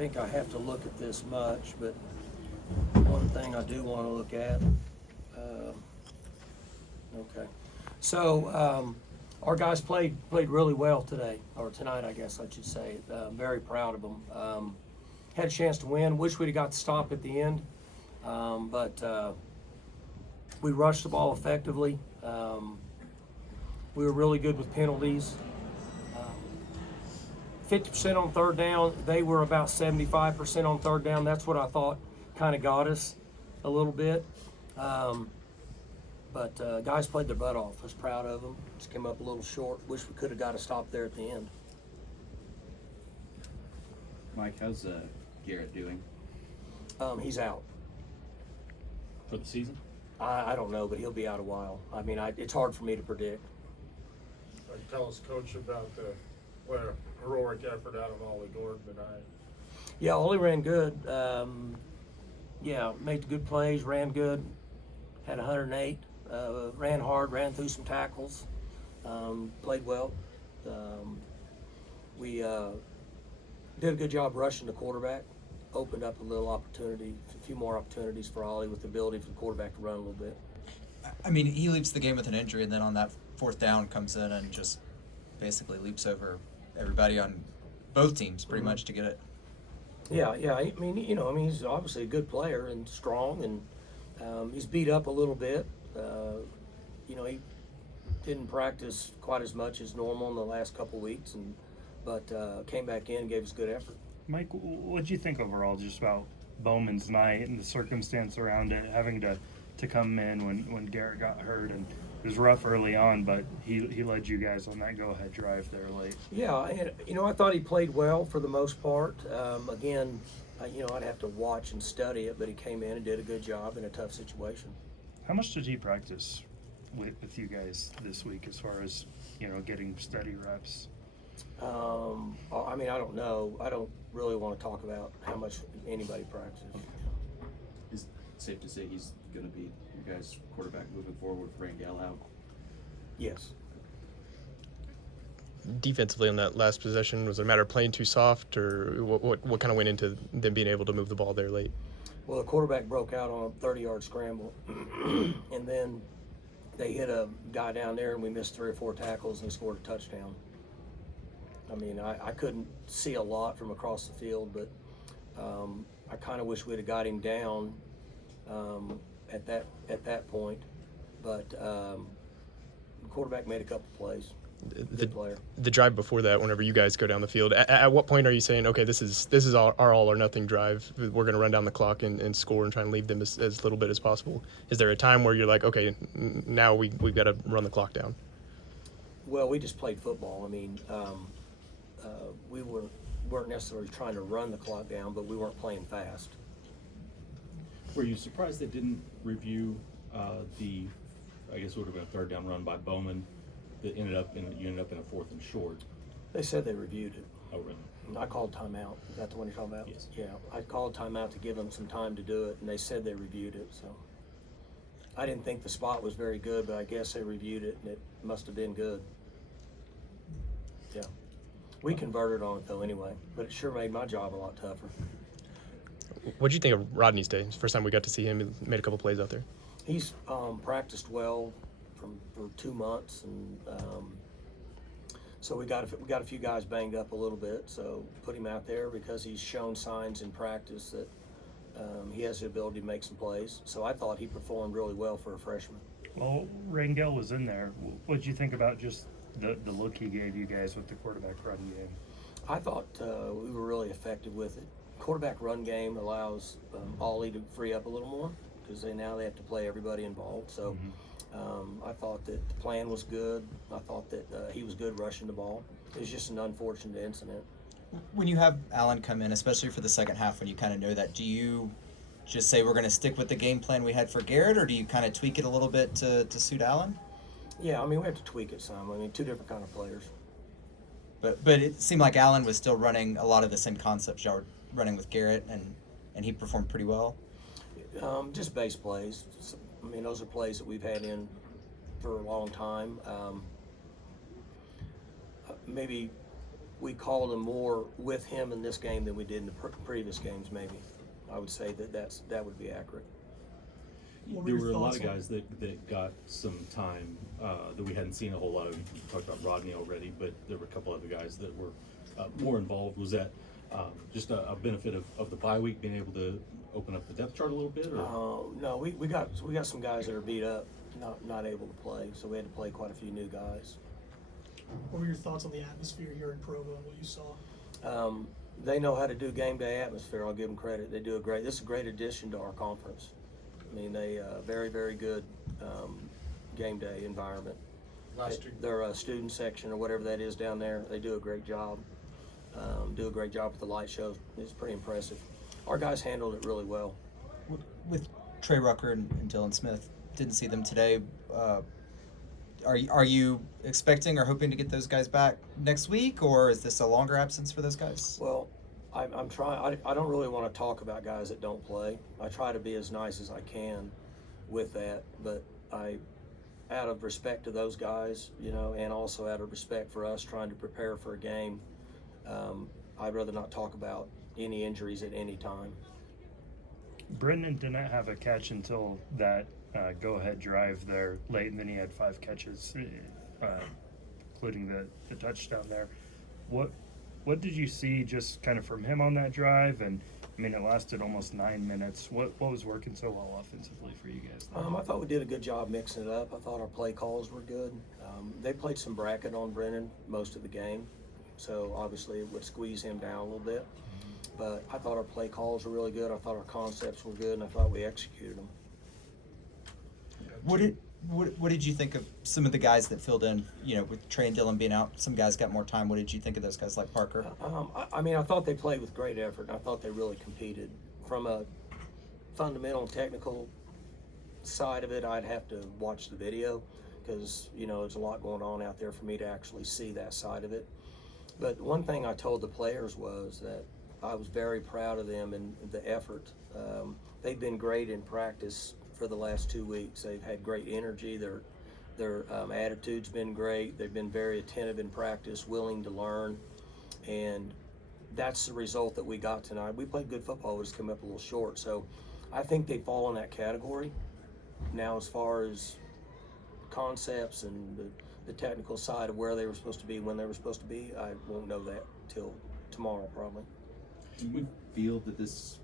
think I have to look at this much, but one thing I do want to look at. Okay. So our guys played really well today, or tonight, I guess I should say. Very proud of them. Had a chance to win. Wish we'd have got to stop at the end, but we rushed the ball effectively. We were really good with penalties. 50% on third down. They were about 75% on third down. That's what I thought kind of got us a little bit. But guys played their butt off. I was proud of them. Just came up a little short. Wish we could have got a stop there at the end. Mike, how's Garrett doing? He's out. For the season? I don't know, but he'll be out a while. I mean, it's hard for me to predict. Tell us, Coach, about the heroic effort out of Ollie Gordon tonight. Yeah, Ollie ran good. Made good plays, ran good. Had 108. Ran hard, ran through some tackles. Played well. We did a good job rushing the quarterback. Opened up a little opportunity, a few more opportunities for Ollie with the ability for the quarterback to run a little bit. I mean, he leaves the game with an injury, and then on that fourth down comes in and just basically leaps over everybody on both teams pretty much to get it. Yeah. I mean, he's obviously a good player and strong, and he's beat up a little bit. He didn't practice quite as much as normal in the last couple weeks, but came back in and gave us good effort. Mike, what do you think overall just about Bowman's night and the circumstance around it, having to come in when Garrett got hurt? And it was rough early on, but he led you guys on that go-ahead drive there late. Yeah, and, I thought he played well for the most part. Again, I'd have to watch and study it, but he came in and did a good job in a tough situation. How much did he practice with you guys this week as far as, getting steady reps? I mean, I don't know. I don't really want to talk about how much anybody practices. Is it safe to say he's going to be your guys' quarterback moving forward with Rangel out? Yes. Defensively on that last possession, was it a matter of playing too soft, or what kind of went into them being able to move the ball there late? Well, the quarterback broke out on a 30-yard scramble, and then they hit a guy down there, and we missed 3 or 4 tackles and scored a touchdown. I mean, I couldn't see a lot from across the field, but I kind of wish we'd have got him down at that point. But the quarterback made a couple plays. Good player. The drive before that, whenever you guys go down the field, at what point are you saying, okay, this is our all or nothing drive? We're going to run down the clock and score and try and leave them as little bit as possible. Is there a time where you're like, okay, now we've got to run the clock down? Well, we just played football. I mean, we weren't necessarily trying to run the clock down, but we weren't playing fast. Were you surprised they didn't review I guess it would have been a third down run by Bowman that you ended up in a 4th and short? They said they reviewed it. Oh, really? I called timeout. Is that the one you're talking about? Yes. Yeah, I called timeout to give them some time to do it, and they said they reviewed it. So I didn't think the spot was very good, but I guess they reviewed it, and it must have been good. Yeah. We converted on it, though, anyway, but it sure made my job a lot tougher. What did you think of Rodney's day? It's the first time we got to see him. He made a couple plays out there. He's practiced well for 2 months, and so we got a few guys banged up a little bit. So put him out there because he's shown signs in practice that he has the ability to make some plays. So I thought he performed really well for a freshman. Well, Rangel was in there. What did you think about just the look he gave you guys with the quarterback run game? I thought we were really effective with it. Quarterback run game allows Ollie to free up a little more because now they have to play everybody involved. So I thought that the plan was good. I thought that he was good rushing the ball. It was just an unfortunate incident. When you have Allen come in, especially for the second half, when you kind of know that, do you just say we're going to stick with the game plan we had for Garrett, or do you kind of tweak it a little bit to suit Allen? Yeah, I mean, we have to tweak it some. I mean, 2 different kind of players. But it seemed like Allen was still running a lot of the same concepts y'all were running with Garrett, and he performed pretty well. Just base plays. I mean, those are plays that we've had in for a long time. Maybe we called them more with him in this game than we did in the previous games. Maybe I would say that would be accurate. What were There your were a lot thoughts of on- guys that got some time that we hadn't seen a whole lot of. You talked about Rodney already, but there were a couple other guys that were more involved. Was that just a benefit of the bye week, being able to open up the depth chart a little bit? Or? No, we got some guys that are beat up, not able to play, so we had to play quite a few new guys. What were your thoughts on the atmosphere here in Provo and what you saw? They know how to do game day atmosphere. I'll give them credit. They do this is a great addition to our conference. I mean, they very, very good game day environment. Their student section or whatever that is down there, they do a great job. Do a great job with the light shows. It's pretty impressive. Our guys handled it really well. With Trey Rucker and Dylan Smith, didn't see them today. Are you expecting or hoping to get those guys back next week, or is this a longer absence for those guys? Well, I'm trying. I don't really want to talk about guys that don't play. I try to be as nice as I can with that, but out of respect to those guys, and also out of respect for us trying to prepare for a game, I'd rather not talk about any injuries at any time. Brendan didn't have a catch until that go-ahead drive there late, and then he had 5 catches, including the touchdown there. What did you see just kind of from him on that drive? And I mean, it lasted almost 9 minutes. What was working so well offensively for you guys? I thought we did a good job mixing it up. I thought our play calls were good. They played some bracket on Brennan most of the game, so obviously it would squeeze him down a little bit. But I thought our play calls were really good. I thought our concepts were good, and I thought we executed them. What did you think of some of the guys that filled in? With Trey and Dylan being out, some guys got more time. What did you think of those guys like Parker? I mean, I thought they played with great effort, and I thought they really competed. From a fundamental and technical side of it, I'd have to watch the video because, there's a lot going on out there for me to actually see that side of it. But one thing I told the players was that I was very proud of them and the effort. They've been great in practice for the last 2 weeks. They've had great energy. Their attitude's been great. They've been very attentive in practice, willing to learn, and that's the result that we got tonight. We played good football. We just came up a little short. So I think they fall in that category. Now, as far as concepts and the technical side of where they were supposed to be, when they were supposed to be, I won't know that till tomorrow probably. Do you feel that this,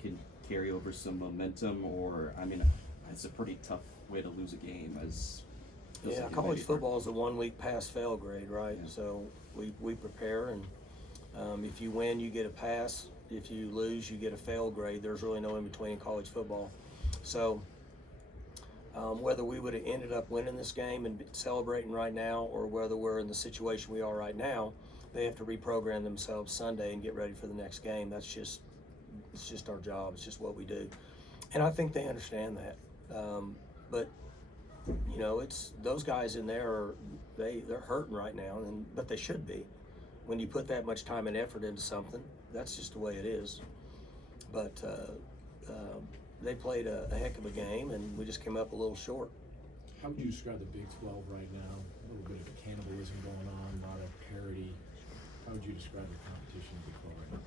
can carry over some momentum, or I mean, it's a pretty tough way to lose a game. Yeah, college football is a 1 week pass-fail grade, right? Yeah. So we prepare, and if you win, you get a pass. If you lose, you get a fail grade. There's really no in between in college football. So whether we would have ended up winning this game and celebrating right now, or whether we're in the situation we are right now, they have to reprogram themselves Sunday and get ready for the next game. It's just our job. It's just what we do, and I think they understand that. But it's those guys in there they're hurting right now, but they should be. When you put that much time and effort into something, that's just the way it is. But they played a heck of a game, and we just came up a little short. How would you describe the Big 12 right now? A little bit of cannibalism going on, not a parity. How would you describe the competition in Big 12 right now?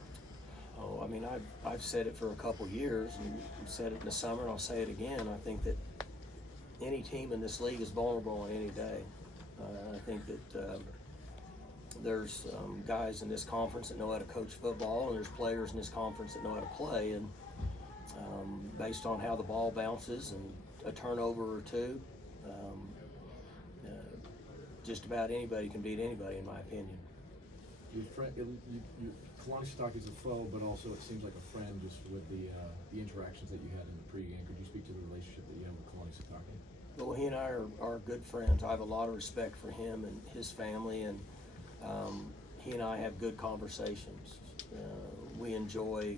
Oh, I mean, I've said it for a couple years, and said it in the summer, and I'll say it again. I think that any team in this league is vulnerable on any day. I think that there's guys in this conference that know how to coach football, and there's players in this conference that know how to play, and based on how the ball bounces and a turnover or two, just about anybody can beat anybody, in my opinion. Kalani Sitake is a foe, but also it seems like a friend just with the interactions that you had in the pregame. Could you speak to the relationship that you have with Kalani Sitake? Well, he and I are good friends. I have a lot of respect for him and his family, and he and I have good conversations. We enjoy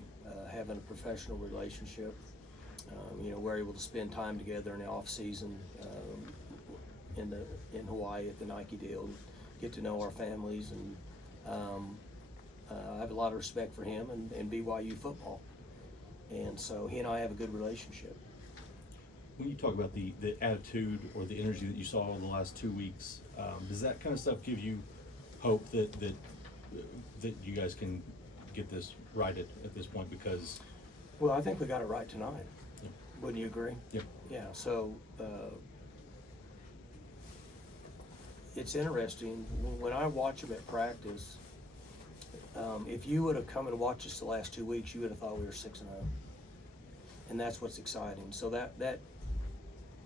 having a professional relationship. We're able to spend time together in the off season in Hawaii at the Nike deal, get to know our families, and I have a lot of respect for him and BYU football, and so he and I have a good relationship. When you talk about the attitude or the energy that you saw in the last 2 weeks, does that kind of stuff give you hope that that you guys can get this righted at this point? Because Well, I think we got it right tonight. Yeah. Wouldn't you agree? Yep. Yeah, so, it's interesting, when I watch them at practice, if you would have come and watched us the last 2 weeks, you would have thought we were 6-0. And that's what's exciting. So that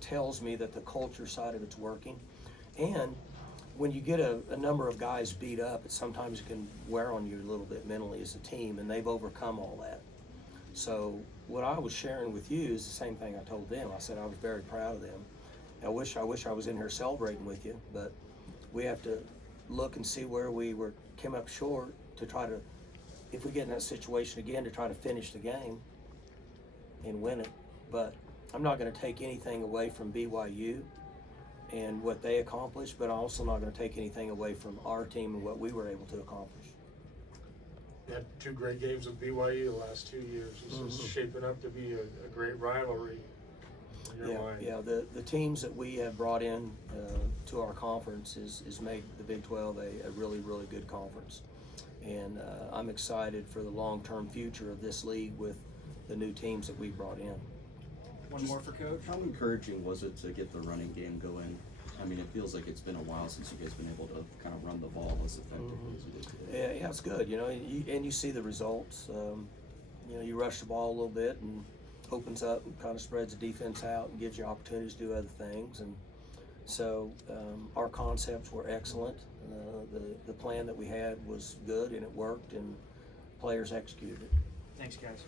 tells me that the culture side of it's working. And when you get a number of guys beat up, sometimes it can wear on you a little bit mentally as a team, and they've overcome all that. So what I was sharing with you is the same thing I told them. I said I was very proud of them. I wish I was in here celebrating with you, but we have to look and see where we came up short to try to, if we get in that situation again, to try to finish the game and win it. But I'm not going to take anything away from BYU and what they accomplished, but I'm also not going to take anything away from our team and what we were able to accomplish. You had 2 great games with BYU the last 2 years. This is shaping up to be a great rivalry in your mind. Yeah, the teams that we have brought in to our conference is made the Big 12 a really, really good conference. And I'm excited for the long-term future of this league with the new teams that we brought in. One more for Coach. How encouraging was it to get the running game going? I mean, it feels like it's been a while since you guys been able to kind of run the ball as effectively as you did today. Yeah, it's good, and you see the results. You rush the ball a little bit and opens up and kind of spreads the defense out and gives you opportunities to do other things. And so our concepts were excellent. The plan that we had was good and it worked, and players executed it. Thanks, guys.